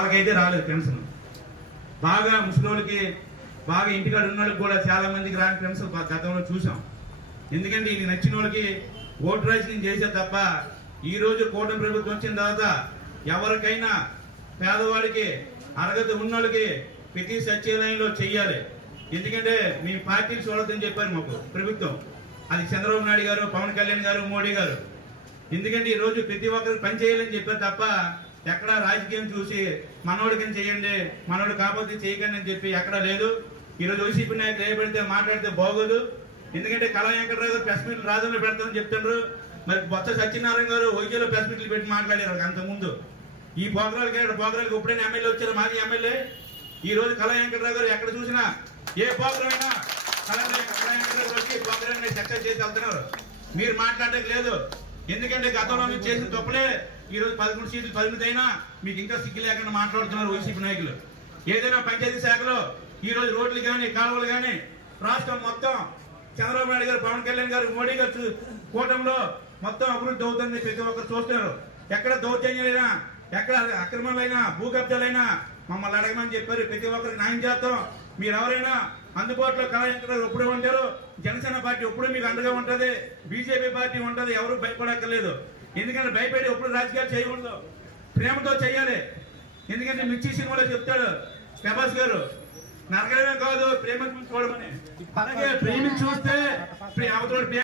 వాళ్ళకైతే రాలేదు పెన్షన్. బాగా ముసలోళ్ళకి బాగా ఇంటికాడ ఉన్న వాళ్ళకి కూడా చాలా మందికి రాని పెన్షన్ గతంలో చూసాం. ఎందుకంటే ఇది నచ్చిన వాళ్ళకి ఓటు రాజకీయం చేసే తప్ప ఈ రోజు కూటమి ప్రభుత్వం వచ్చిన తర్వాత ఎవరికైనా పేదవాడికి అర్హత ఉన్న వాళ్ళకి ప్రతి సచివాలయంలో చెయ్యాలి. ఎందుకంటే మీ పార్టీలు చూడొద్దని చెప్పారు మాకు ప్రభుత్వం. అది చంద్రబాబు నాయుడు గారు, పవన్ కళ్యాణ్ గారు, మోడీ గారు. ఎందుకంటే ఈ రోజు ప్రతి ఒక్కరికి పని చేయాలని చెప్పారు తప్ప ఎక్కడ రాజకీయం చూసి మనోడికని చేయండి, మనోడు కాకపోతే చేయకండి అని చెప్పి ఎక్కడా లేదు. ఈ రోజు వైసీపీ నాయకులు ఏ పెడితే మాట్లాడితే బాగోదు. ఎందుకంటే కళా వెంకటరావు గారు ప్రెస్ మీట్లు రాజంలో పెడతామని చెప్తున్నారు. మరి బొత్స సత్యనారాయణ గారు వైద్యులో ప్రెస్ మీట్లు పెట్టి మాట్లాడారు అంతకుముందు. ఈ పోగ్రాలకి ఎప్పుడైనా ఎమ్మెల్యే వచ్చారు, మాజీ ఎమ్మెల్యే. ఈ రోజు కళా వెంకటరావు గారు ఎక్కడ చూసినా ఏ ప్రోగ్రామ్ అయినా కళా వెంకటరావు గారు వచ్చి ప్రోగ్రామ్ సక్సెస్ చేసి వెళ్తున్నారు. మీరు మాట్లాడడానికి లేదు. ఎందుకంటే గతంలో మీరు చేసిన తప్పులే ఈ రోజు 11 సీట్లు పరిమితి అయినా మీకు ఇంకా సిగ్గు లేకుండా మాట్లాడుతున్నారు వైసీపీ నాయకులు. ఏదైనా పంచాయతీ శాఖలో ఈ రోజు రోడ్లు కానీ కాలువలు కానీ రాష్ట్రం మొత్తం చంద్రబాబు నాయుడు గారు, పవన్ కళ్యాణ్ గారు, మోడీ గారు కూటమిలో మొత్తం అభివృద్ధి అవుతుంది. ప్రతి ఒక్కరు చూస్తున్నారు. ఎక్కడ దౌర్జన్యాలైనా, ఎక్కడ అక్రమాలైనా, భూ కబ్జాలైనా మమ్మల్ని అడగమని చెప్పారు. ప్రతి ఒక్కరికి న్యాయం చేస్తాం. మీరు ఎవరైనా అందుబాటులో కళా వెంకటరావు ఎప్పుడూ ఉంటారు. జనసేన పార్టీ ఎప్పుడు మీకు అండగా ఉంటది, బీజేపీ పార్టీ ఉంటది. ఎవరు భయపడక్కర్లేదు. ఎందుకంటే భయపడి ఎప్పుడు రాజకీయాలు చేయకూడదు, ప్రేమతో చేయాలి. ఎందుకంటే మిర్చి సినిమాలో చెప్తాడు ప్రభాస్ గారు, నరకడమే కాదు ప్రేమ చూడమని. అలాగే ప్రేమించి చూస్తే అవతల